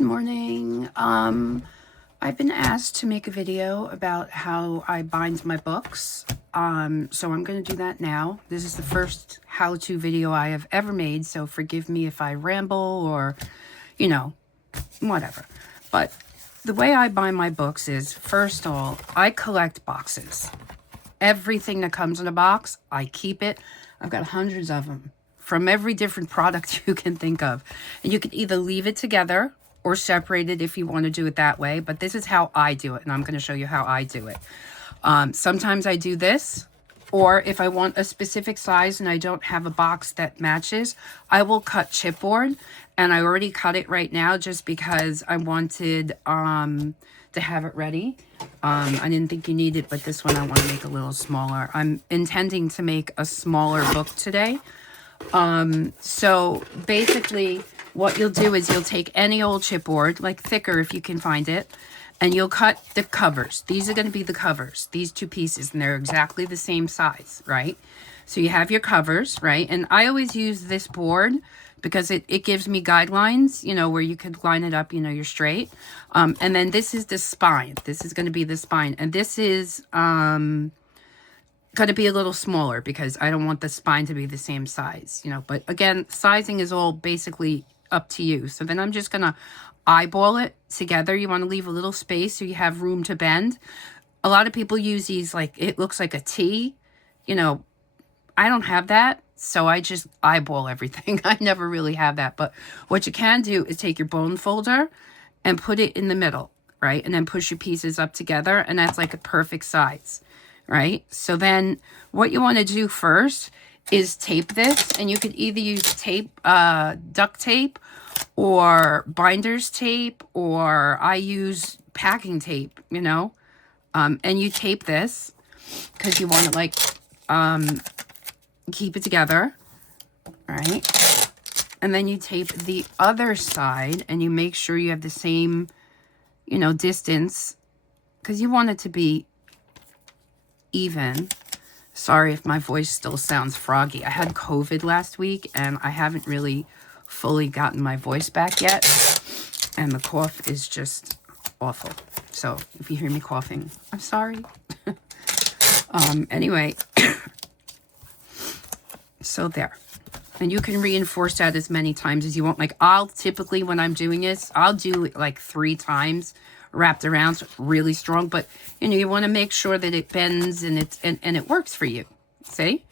Good morning. I've been asked to make a video about how I bind my books. So I'm going to do that now. This is the first how-to video I have ever made, so forgive me if I ramble or, you know, whatever. But the way I bind my books is, first of all, I collect boxes. Everything that comes in a box, I keep it. I've got hundreds of them from every different product you can think of. And you can either leave it together or separate it if you want to do it that way. But this is how I do it, and I'm going to show you how I do it. Sometimes I do this, or if I want a specific size and I don't have a box that matches, I will cut chipboard. And I already cut it right now just because I wanted to have it ready. I didn't think you need it, but this one I want to make a little smaller. I'm intending to make a smaller book today. So basically what you'll do is you'll take any old chipboard, like thicker if you can find it, and you'll cut the covers. These are going to be the covers, these two pieces, and they're exactly the same size, right? So you have your covers, right? And I always use this board because it gives me guidelines, you know, where you could line it up, you know, you're straight. And then this is the spine. This is going to be the spine. And this is going to be a little smaller because I don't want the spine to be the same size, you know. But again, sizing is all basically up to you. So then I'm just going to eyeball it together. You want to leave a little space so you have room to bend. A lot of people use these like, it looks like a T, you know. I don't have that, so I just eyeball everything. I never really have that. But what you can do is take your bone folder and put it in the middle, right? And then push your pieces up together, and that's like a perfect size, right? So then what you want to do first is tape this, and you could either use tape, duct tape, or binder's tape, or I use packing tape, you know? And you tape this because you want to like keep it together, right? And then you tape the other side, and you make sure you have the same, you know, distance, because you want it to be even. Sorry if my voice still sounds froggy. I had COVID last week, and I haven't really fully gotten my voice back yet, and the cough is just awful. So if you hear me coughing, I'm sorry. Anyway, so there. And you can reinforce that as many times as you want. Like, I'll typically, when I'm doing this, I'll do it like 3 times wrapped around, so it's really strong. But, you know, you want to make sure that it bends and it works for you. See?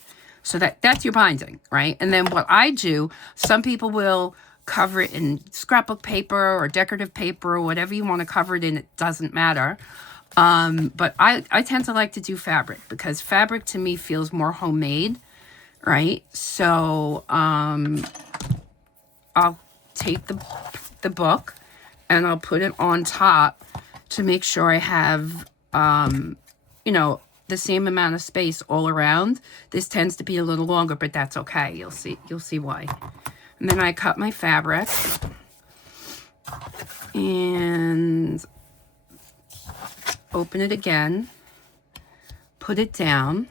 So that's your binding, right? And then what I do, some people will cover it in scrapbook paper or decorative paper or whatever you want to cover it in. It doesn't matter. But I tend to like to do fabric because fabric to me feels more homemade. Right, so I'll take the book and I'll put it on top to make sure I have, you know, the same amount of space all around. This tends to be a little longer, but that's okay. You'll see why. And then I cut my fabric and open it again, put it down.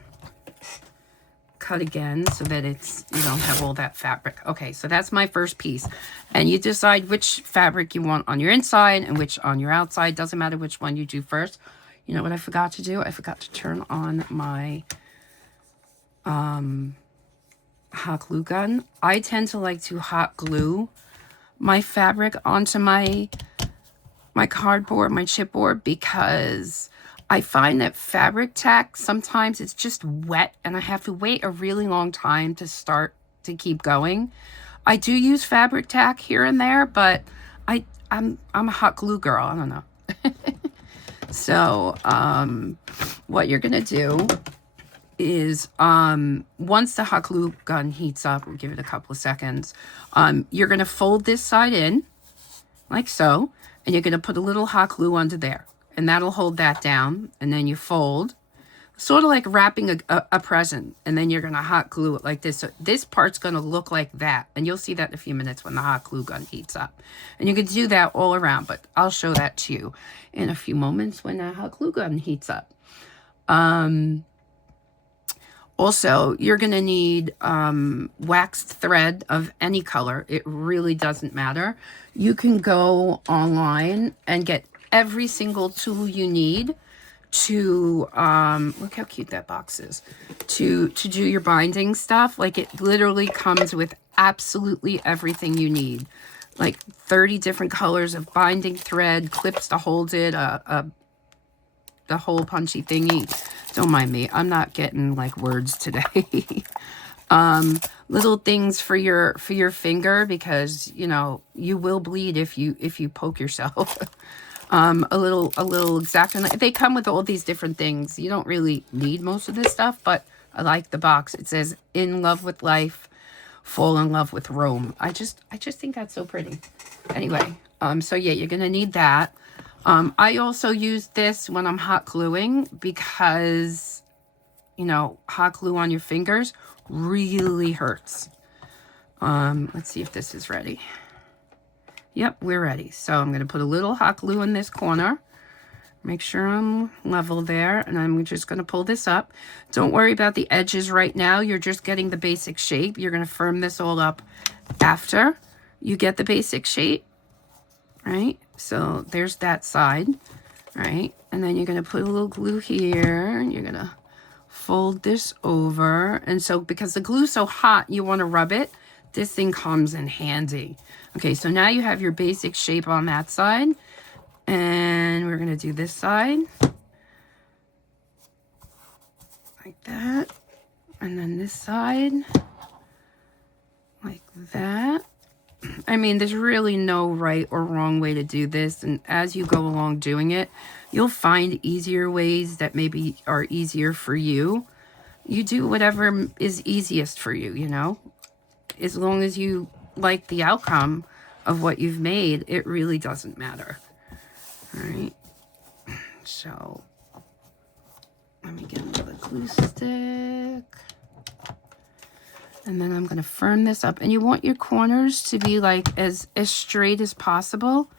Cut again so that you don't have all that fabric. Okay, so that's my first piece. And you decide which fabric you want on your inside and which on your outside. Doesn't matter which one you do first. You know what I forgot to do? I forgot to turn on my hot glue gun. I tend to like to hot glue my fabric onto my cardboard, my chipboard, because I find that fabric tack, sometimes it's just wet and I have to wait a really long time to start to keep going. I do use fabric tack here and there, but I'm a hot glue girl. I don't know. So what you're going to do is once the hot glue gun heats up, we'll give it a couple of seconds, you're going to fold this side in like so, and you're going to put a little hot glue under there. And that'll hold that down. And then you fold, sort of like wrapping a present. And then you're going to hot glue it like this. So this part's going to look like that. And you'll see that in a few minutes when the hot glue gun heats up. And you can do that all around. But I'll show that to you in a few moments when the hot glue gun heats up. Also, you're going to need waxed thread of any color. It really doesn't matter. You can go online and get every single tool you need to, look how cute that box is, to do your binding stuff. Like, it literally comes with absolutely everything you need. Like 30 different colors of binding thread, clips to hold it, the whole punchy thingy. Don't mind me. I'm not getting like words today. Little things for your finger, because you know you will bleed if you poke yourself. A little X-Acto knife. They come with all these different things. You don't really need most of this stuff, but I like the box. It says "In love with life, fall in love with Rome." I just think that's so pretty. Anyway, so yeah, you're gonna need that. I also use this when I'm hot gluing, because, you know, hot glue on your fingers really hurts. Let's see if this is ready. Yep, we're ready. So I'm going to put a little hot glue in this corner. Make sure I'm level there. And I'm just going to pull this up. Don't worry about the edges right now. You're just getting the basic shape. You're going to firm this all up after you get the basic shape. Right? So there's that side, right? And then you're going to put a little glue here, and you're going to fold this over. And so because the glue's so hot, you want to rub it. This thing comes in handy. Okay, so now you have your basic shape on that side. And we're going to do this side. Like that. And then this side. Like that. I mean, there's really no right or wrong way to do this. And as you go along doing it, you'll find easier ways that maybe are easier for you. You do whatever is easiest for you, you know? As long as you like the outcome of what you've made, it really doesn't matter. All right. So, let me get another glue stick. And then I'm going to firm this up. And you want your corners to be like as straight as possible.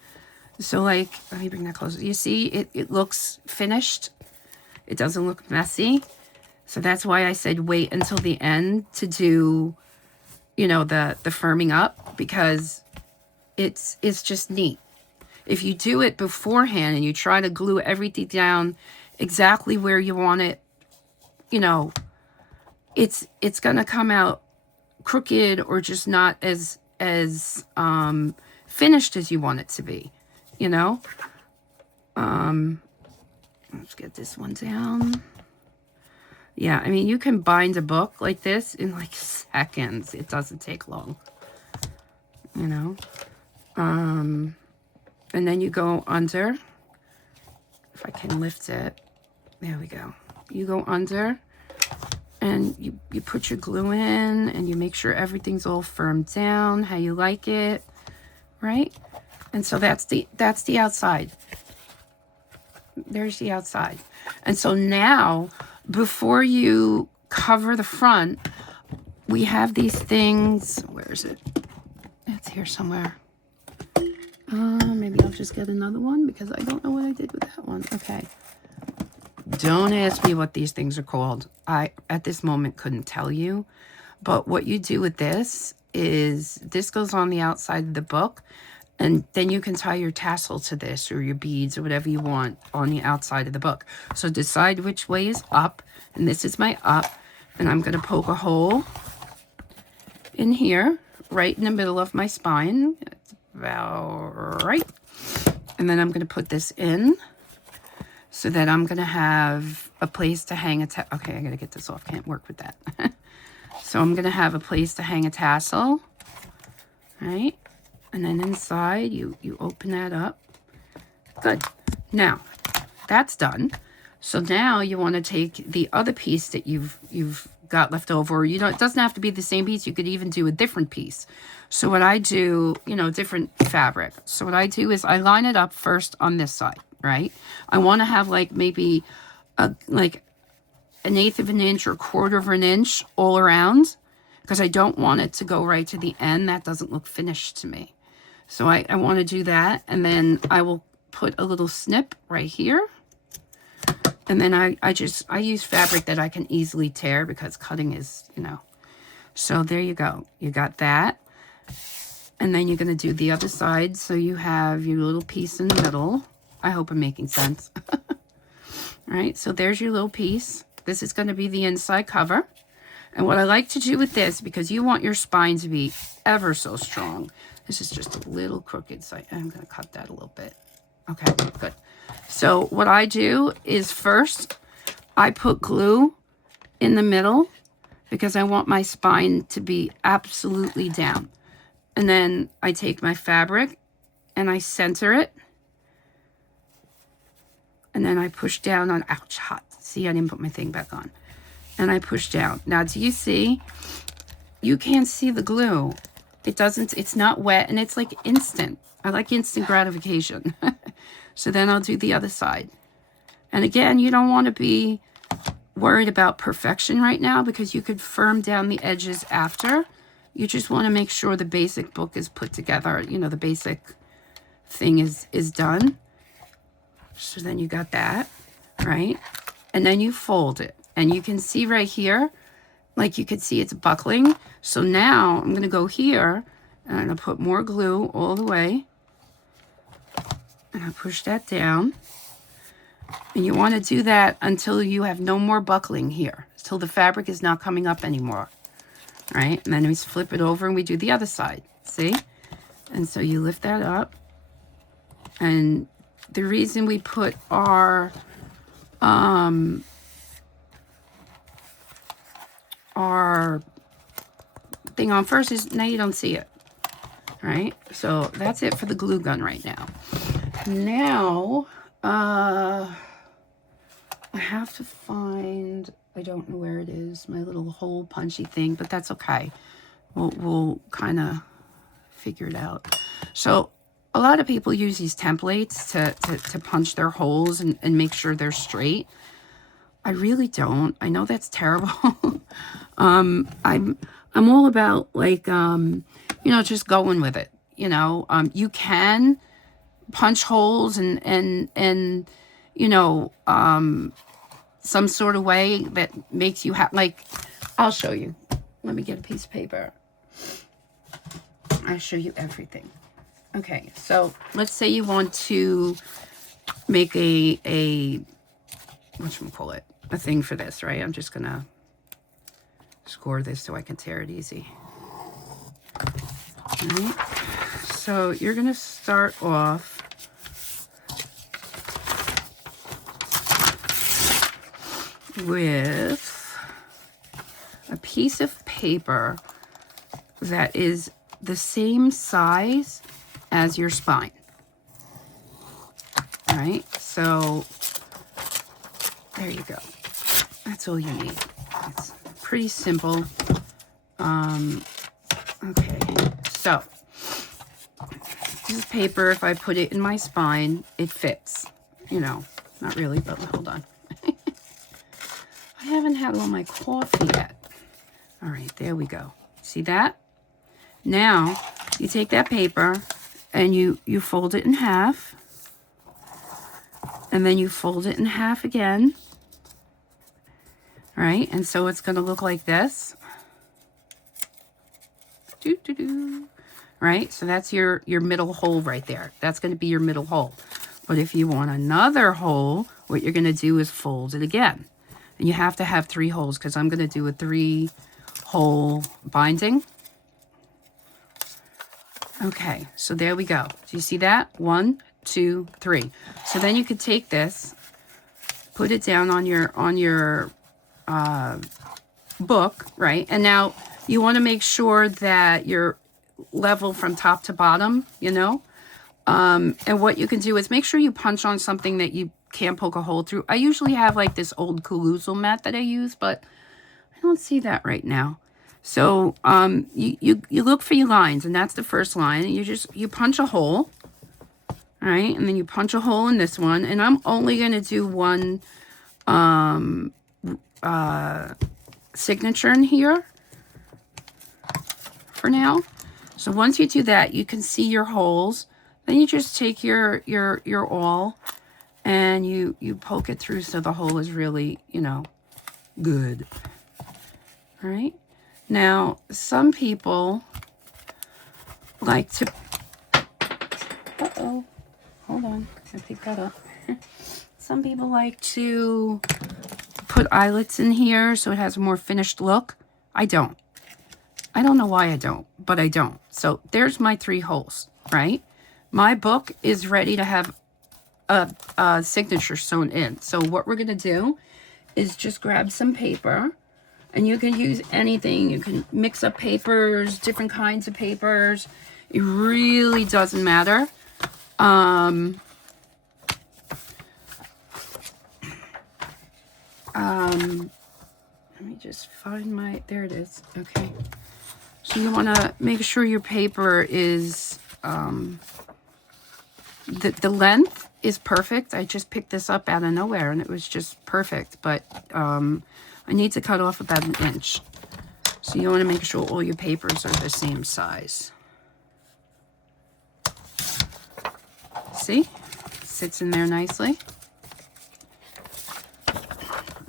So like, let me bring that closer. You see, it looks finished. It doesn't look messy. So that's why I said wait until the end to do, you know, the firming up, because it's just neat. If you do it beforehand and you try to glue everything down exactly where you want it, you know, it's going to come out crooked or just not as finished as you want it to be, you know. Let's get this one down. Yeah, I mean, you can bind a book like this in like seconds. It doesn't take long, you know. And then you go under. If I can lift it. There we go. You go under. And you put your glue in, and you make sure everything's all firmed down how you like it, right? And so that's the outside. There's the outside. And so now, before you cover the front, we have these things. Where is it? It's here somewhere. Maybe I'll just get another one, because I don't know what I did with that one. Okay. Don't ask me what these things are called. I, at this moment, couldn't tell you. But what you do with this is, this goes on the outside of the book, and then you can tie your tassel to this, or your beads, or whatever you want on the outside of the book. So decide which way is up, and this is my up, and I'm going to poke a hole in here, right in the middle of my spine. That's about right. And then I'm going to put this in, so that I'm going to have a place to hang a okay, I got to get this off. Can't work with that. So I'm going to have a place to hang a tassel. Right? And then inside, you open that up. Good. Now, that's done. So now you want to take the other piece that you've got left over. Or you don't, it doesn't have to be the same piece. You could even do a different piece. So what I do, you know, different fabric. So what I do is I line it up first on this side. Right? I want to have like maybe like 1/8 of an inch or 1/4 of an inch all around, because I don't want it to go right to the end. That doesn't look finished to me. So I want to do that. And then I will put a little snip right here. And then I use fabric that I can easily tear because cutting is, you know. So there you go. You got that. And then you're going to do the other side. So you have your little piece in the middle. I hope I'm making sense. All right, so there's your little piece. This is going to be the inside cover. And what I like to do with this, because you want your spine to be ever so strong. This is just a little crooked, so I'm going to cut that a little bit. Okay, good. So what I do is first, I put glue in the middle because I want my spine to be absolutely down. And then I take my fabric and I center it. And then I push down on, ouch, hot. See, I didn't put my thing back on. And I push down. Now, do you see? You can't see the glue. It doesn't, it's not wet, and it's like instant. I like instant gratification. So then I'll do the other side. And again, you don't want to be worried about perfection right now because you could firm down the edges after. You just want to make sure the basic book is put together. You know, the basic thing is done. So then you got that, right? And then you fold it. And you can see right here, like you can see it's buckling. So now I'm going to go here and I'm going to put more glue all the way. And I push that down. And you want to do that until you have no more buckling here, until the fabric is not coming up anymore. All right, and then we flip it over and we do the other side, see? And so you lift that up. And the reason we put our thing on first is now you don't see it. All right, so that's it for the glue gun right now. Now, I have to find, I don't know where it is, my little hole punchy thing, but that's okay. We'll kind of figure it out. So a lot of people use these templates to punch their holes and make sure they're straight. I really don't. I know that's terrible. I'm all about like, you know, just going with it. You know, you can punch holes and you know, some sort of way that makes you have, like, I'll show you. Let me get a piece of paper. I'll show you everything. Okay, so let's say you want to make a whatchamacallit, a thing for this, right? I'm just gonna score this so I can tear it easy. All right, so you're gonna start off with a piece of paper that is the same size as your spine. All right, so there you go. That's all you need. It's pretty simple. Okay, so this paper, if I put it in my spine, it fits. You know, not really, but hold on. I haven't had all my coffee yet. All right, there we go. See that? Now, you take that paper and you fold it in half. And then you fold it in half again. All right, and so it's going to look like this. Right, so that's your middle hole right there. That's going to be your middle hole. But if you want another hole, what you're going to do is fold it again. And you have to have 3 holes because I'm going to do a 3-hole binding. Okay, so there we go. Do you see that? 1, 2, 3. So then you could take this, put it down on your book, right? And now you want to make sure that you're level from top to bottom, you know? And what you can do is make sure you punch on something that you can't poke a hole through. I usually have like this old Caluso mat that I use, but I don't see that right now. So you look for your lines, and that's the first line. And you punch a hole, all right? And then you punch a hole in this one. And I'm only going to do one signature in here for now. So once you do that, you can see your holes. Then you just take your awl and you poke it through so the hole is really, you know, good. All right. Now, some people like to, uh-oh, hold on, I picked that up. Some people like to put eyelets in here so it has a more finished look. I don't. I don't know why I don't, but I don't. So there's my 3 holes, right? My book is ready to have a signature sewn in. So what we're going to do is just grab some paper, and you can use anything. You can mix up papers, different kinds of papers. It really doesn't matter. Let me just find my, there it is. Okay. So you want to make sure your paper is, the length is perfect. I just picked this up out of nowhere and it was just perfect. But I need to cut off about 1 inch. So you want to make sure all your papers are the same size. See? Sits in there nicely.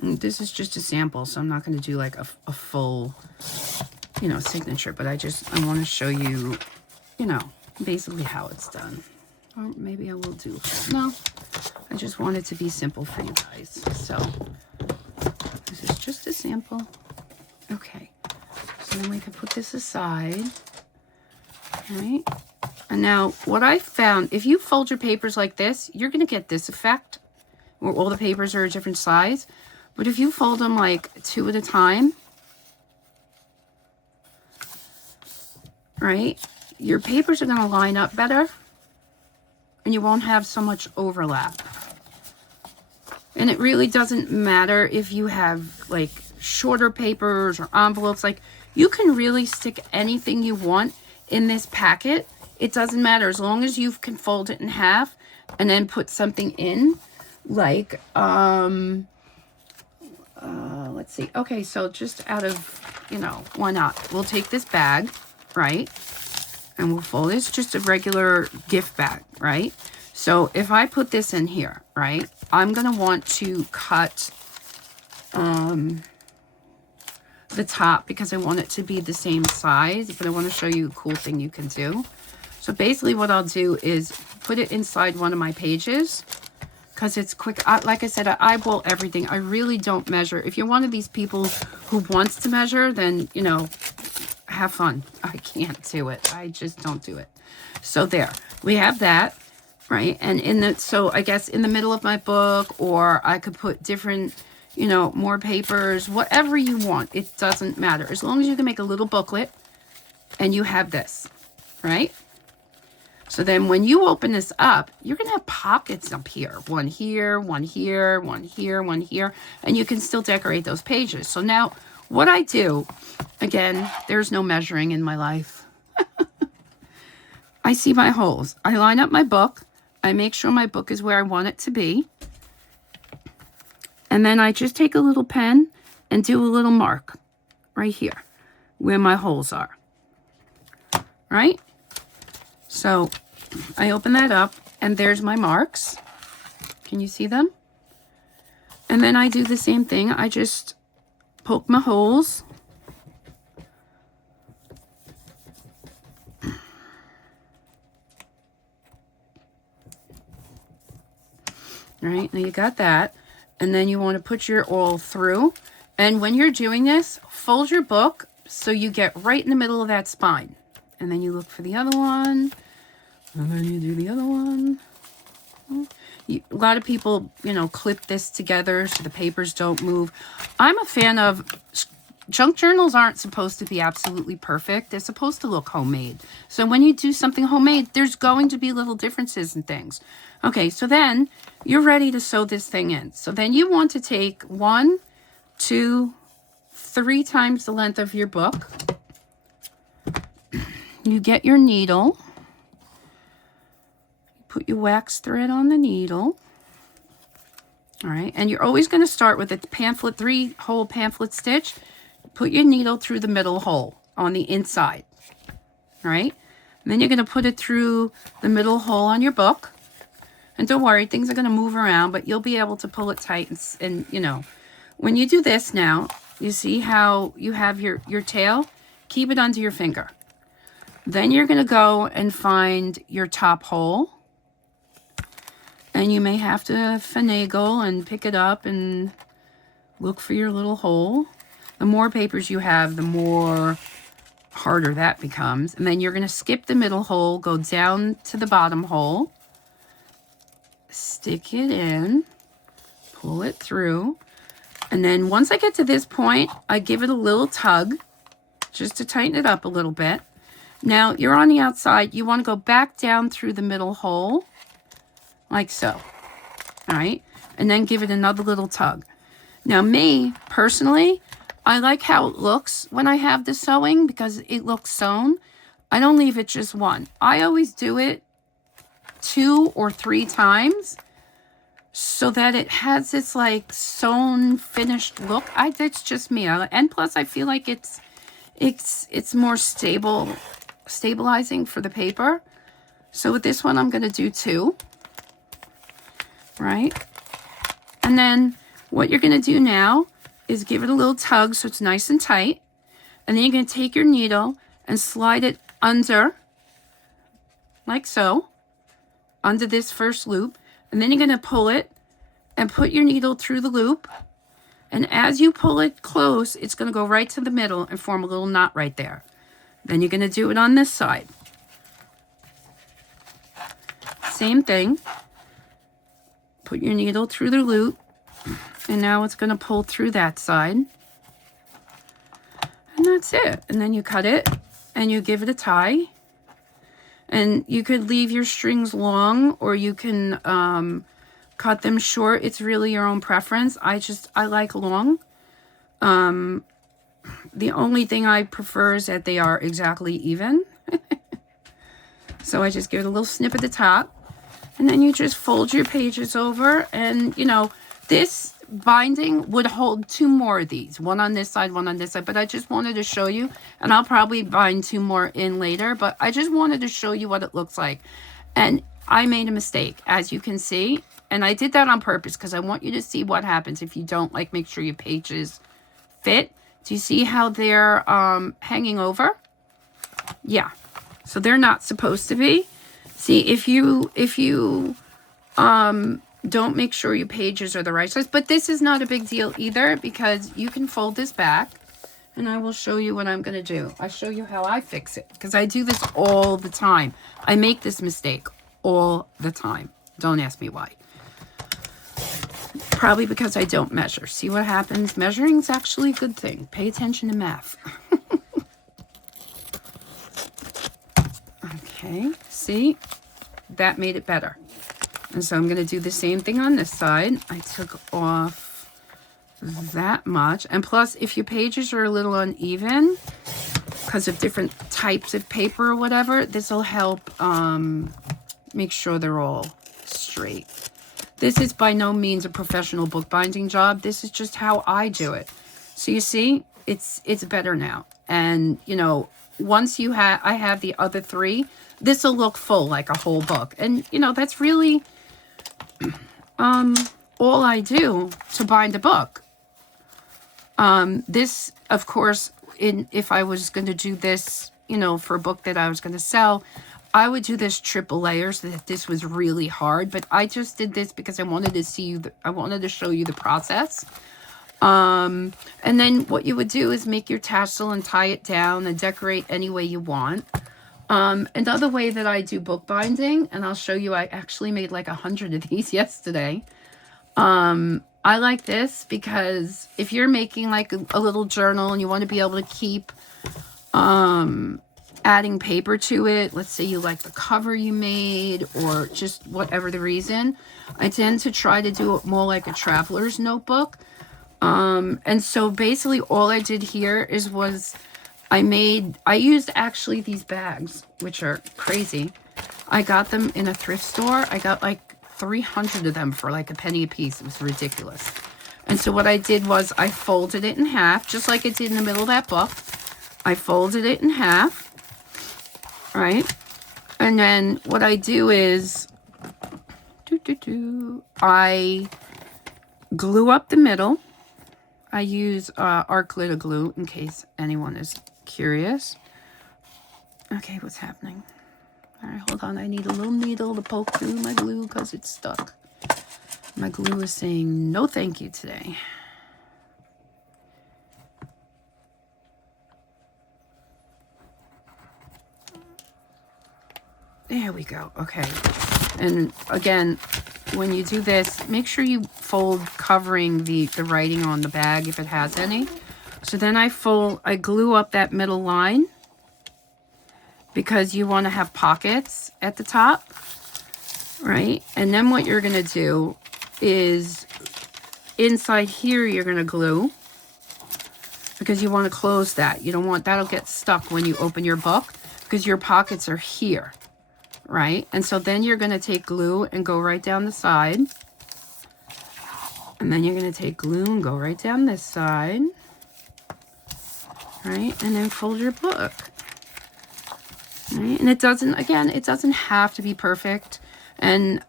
And this is just a sample, so I'm not going to do like a full, you know, signature. But I want to show you, you know, basically how it's done. Or maybe I will do, no, I just want it to be simple for you guys. So this is just a sample. Okay, so then we can put this aside. All right, and now what I found, if you fold your papers like this, you're going to get this effect where all the papers are a different size. But if you fold them like 2 at a time, right, your papers are going to line up better. And you won't have so much overlap. And it really doesn't matter if you have like shorter papers or envelopes. Like, you can really stick anything you want in this packet. It doesn't matter as long as you can fold it in half and then put something in. Like, let's see. Okay, so just out of, you know, why not? We'll take this bag, right? And we'll fold this, just a regular gift bag, right? So if I put this in here, right, I'm going to want to cut the top because I want it to be the same size, but I want to show you a cool thing you can do. So basically what I'll do is put it inside one of my pages because it's quick. Like I said, I eyeball everything. I really don't measure. If you're one of these people who wants to measure, then, you know, have fun. I can't do it. I just don't do it. So there, we have that, right? And in the, so I guess in the middle of my book, or I could put different, you know, more papers, whatever you want. It doesn't matter. As long as you can make a little booklet and you have this, right? So then when you open this up, you're going to have pockets up here. One here, one here, one here, one here. And you can still decorate those pages. So now what I do, again, there's no measuring in my life. I see my holes. I line up my book. I make sure my book is where I want it to be. And then I just take a little pen and do a little mark right here where my holes are. Right? So I open that up and there's my marks. Can you see them? And then I do the same thing. I just poke my holes. All right, now you got that. And then you want to put your all through. And when you're doing this, fold your book so you get right in the middle of that spine. And then you look for the other one. And then you do the other one. A lot of people, you know, clip this together so the papers don't move. I'm a fan of, junk journals aren't supposed to be absolutely perfect. They're supposed to look homemade. So when you do something homemade, there's going to be little differences and things. Okay, so then you're ready to sew this thing in. So then you want to take 1, 2, 3 times the length of your book. You get your needle. Put your wax thread on the needle. All right, and you're always going to start with a pamphlet, 3-hole pamphlet stitch. Put your needle through the middle hole on the inside. All right, and then you're going to put it through the middle hole on your book. And don't worry, things are going to move around, but you'll be able to pull it tight. And you know, when you do this now, you see how you have your tail? Keep it under your finger. Then you're going to go and find your top hole. And you may have to finagle and pick it up and look for your little hole. The more papers you have, the more harder that becomes. And then you're going to skip the middle hole, go down to the bottom hole, stick it in, pull it through. And then once I get to this point, I give it a little tug just to tighten it up a little bit. Now you're on the outside. You want to go back down through the middle hole like so. All right. And then give it another little tug. Now me, personally, I like how it looks when I have the sewing because it looks sewn. I don't leave it just one. I always do it 2 or 3 times so that it has this like sewn finished look. That's just me. And plus I feel like it's more stabilizing for the paper. So with this one I'm going to do 2. Right? And then what you're going to do now is give it a little tug so it's nice and tight. And then you're going to take your needle and slide it under, like so, under this first loop. And then you're going to pull it and put your needle through the loop. And as you pull it close, it's going to go right to the middle and form a little knot right there. Then you're going to do it on this side. Same thing. Put your needle through the loop. And now it's going to pull through that side. And that's it. And then you cut it and you give it a tie. And you could leave your strings long or you can cut them short. It's really your own preference. I like long. The only thing I prefer is that they are exactly even. So I just give it a little snip at the top. And then you just fold your pages over. And, you know, this binding would hold 2 more of these. One on this side, one on this side. But I just wanted to show you. And I'll probably bind 2 more in later. But I just wanted to show you what it looks like. And I made a mistake, as you can see. And I did that on purpose because I want you to see what happens if you don't, like, make sure your pages fit. Do you see how they're hanging over? Yeah. So they're not supposed to be. See, if you don't make sure your pages are the right size. But this is not a big deal either because you can fold this back. And I will show you what I'm going to do. I'll show you how I fix it because I do this all the time. I make this mistake all the time. Don't ask me why. Probably because I don't measure. See what happens? Measuring is actually a good thing. Pay attention to math. Okay, see? That made it better. And so I'm going to do the same thing on this side. I took off that much. And plus, if your pages are a little uneven because of different types of paper or whatever, this will help make sure they're all straight. This is by no means a professional bookbinding job. This is just how I do it. So you see, it's better now. And, you know, once I have the other 3, this will look full like a whole book. And, you know, that's really all I do to bind a book. This, of course, if I was going to do this, you know, for a book that I was going to sell, I would do this triple layer so that this was really hard. But I just did this because I wanted to see you. I wanted to show you the process. And then what you would do is make your tassel and tie it down and decorate any way you want. Another way that I do bookbinding, and I'll show you, I actually made like 100 of these yesterday. I like this because if you're making like a little journal and you want to be able to keep adding paper to it, let's say you like the cover you made or just whatever the reason, I tend to try to do it more like a traveler's notebook. And so basically all I did here I used actually these bags, which are crazy. I got them in a thrift store. I got like 300 of them for like a penny a piece. It was ridiculous. And so what I did was I folded it in half, just like it did in the middle of that book. I folded it in half, right? And then what I do is, I glue up the middle. I use Art Glitter glue in case anyone is curious. Okay, what's happening? All right, hold on. I need a little needle to poke through my glue because it's stuck. My glue is saying no thank you today. There we go. Okay. And again, when you do this, make sure you fold covering the writing on the bag if it has any. So then I glue up that middle line because you want to have pockets at the top, right? And then what you're going to do is inside here, you're going to glue because you want to close that. You don't want, that'll get stuck when you open your book because your pockets are here. Right? And so then you're going to take glue and go right down the side. And then you're going to take glue and go right down this side. Right? And then fold your book. Right? And it doesn't, again, it doesn't have to be perfect. And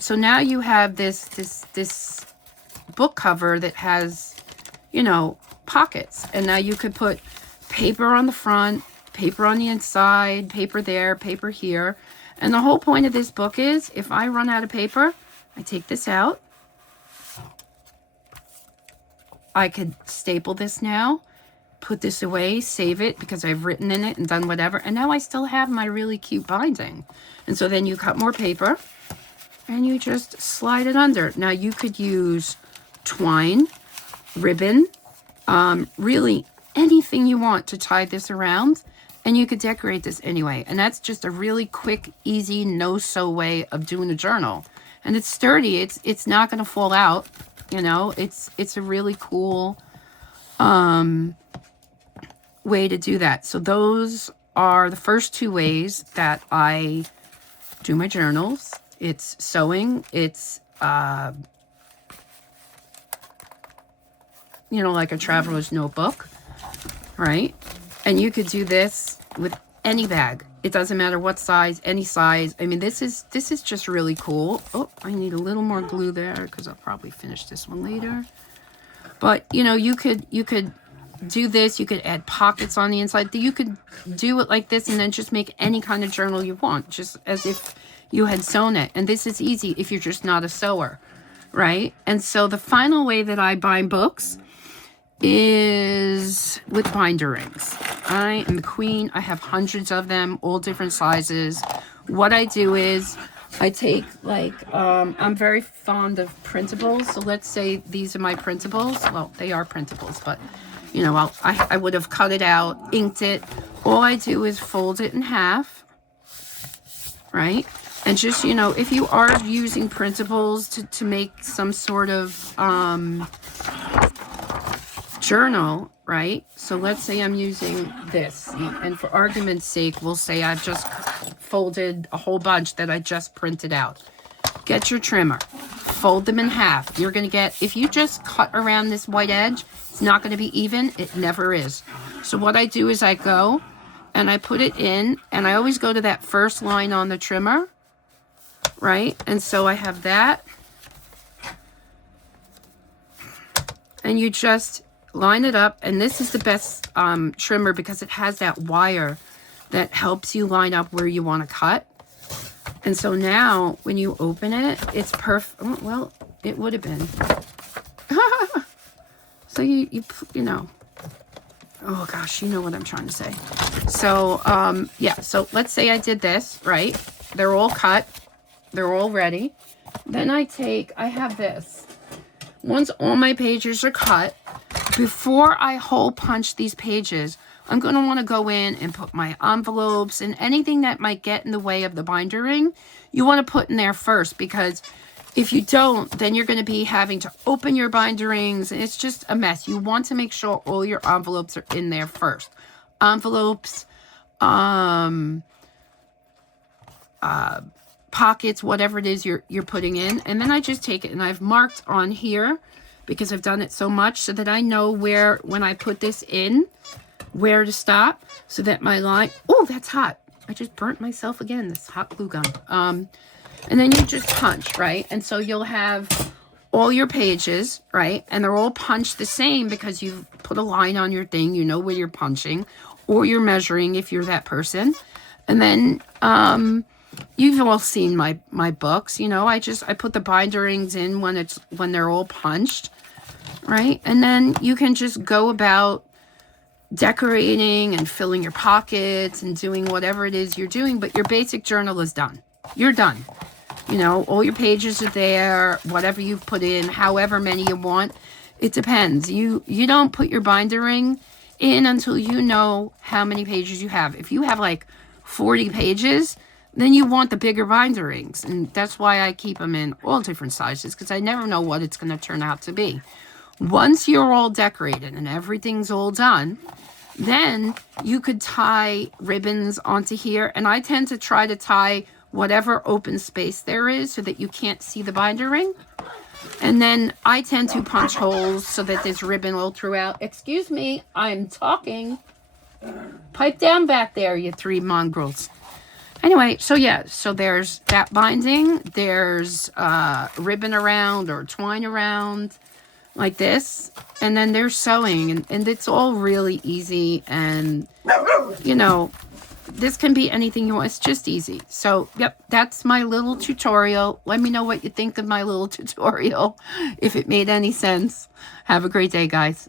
so now you have this book cover that has, you know, pockets. And now you could put paper on the front, paper on the inside, paper there, paper here. And the whole point of this book is, if I run out of paper, I take this out. I could staple this now, put this away, save it because I've written in it and done whatever. And now I still have my really cute binding. And so then you cut more paper and you just slide it under. Now you could use twine, ribbon, really anything you want to tie this around. And you could decorate this anyway. And that's just a really quick, easy, no-sew way of doing a journal. And it's sturdy. It's not going to fall out. You know, it's a really cool way to do that. So those are the first two ways that I do my journals. It's sewing. It's, you know, like a traveler's notebook, right? And you could do this with any bag. It doesn't matter what size, any size. I mean, this is just really cool. Oh, I need a little more glue there because I'll probably finish this one later. But, you know, you could do this. You could add pockets on the inside. You could do it like this and then just make any kind of journal you want, just as if you had sewn it. And this is easy if you're just not a sewer, right? And so the final way that I bind books is with binder rings. I am the queen. I have hundreds of them, all different sizes. What I do is I take, like, I'm very fond of printables. So let's say these are my printables. Well, they are printables, but, you know, I would have cut it out, inked it. All I do is fold it in half, right? And just, you know, if you are using printables to make some sort of journal, right? So let's say I'm using this, and for argument's sake, we'll say I've just folded a whole bunch that I just printed out. Get your trimmer, fold them in half. You're going to get, if you just cut around this white edge, it's not going to be even. It never is. So what I do is I go and I put it in, and I always go to that first line on the trimmer, right? And so I have that. And you just line it up, and this is the best trimmer because it has that wire that helps you line up where you want to cut. And so now when you open it, it's perfect. Oh, well, it would have been. So you know, oh gosh, you know what I'm trying to say. So yeah, so let's say I did this, right? They're all cut, they're all ready. Then I have this. Once all my pages are cut, before I hole punch these pages, I'm going to want to go in and put my envelopes and anything that might get in the way of the binder ring, you want to put in there first, because if you don't, then you're going to be having to open your binder rings, and it's just a mess. You want to make sure all your envelopes are in there first. Envelopes, pockets, whatever it is you're putting in. And then I just take it and I've marked on here, because I've done it so much, so that I know where, when I put this in, where to stop, so that my line, oh, that's hot. I just burnt myself again, this hot glue gun. And then you just punch, right? And so you'll have all your pages, right? And they're all punched the same because you've put a line on your thing. You know where you're punching or you're measuring if you're that person. And then you've all seen my books, you know, I put the binder rings in when they're all punched, right? And then you can just go about decorating and filling your pockets and doing whatever it is you're doing, but your basic journal is done. You're done. You know, all your pages are there, whatever you've put in, however many you want. It depends. You don't put your binder ring in until you know how many pages you have. If you have like 40 pages, then you want the bigger binder rings. And that's why I keep them in all different sizes, because I never know what it's going to turn out to be. Once you're all decorated and everything's all done, then you could tie ribbons onto here. And I tend to try to tie whatever open space there is so that you can't see the binder ring. And then I tend to punch holes so that there's ribbon all throughout. Excuse me, I'm talking. Pipe down back there, you three mongrels. Anyway, so yeah, so there's that binding. There's ribbon around or twine around like this. And then there's sewing. And it's all really easy. And, you know, this can be anything you want. It's just easy. So, yep, that's my little tutorial. Let me know what you think of my little tutorial, if it made any sense. Have a great day, guys.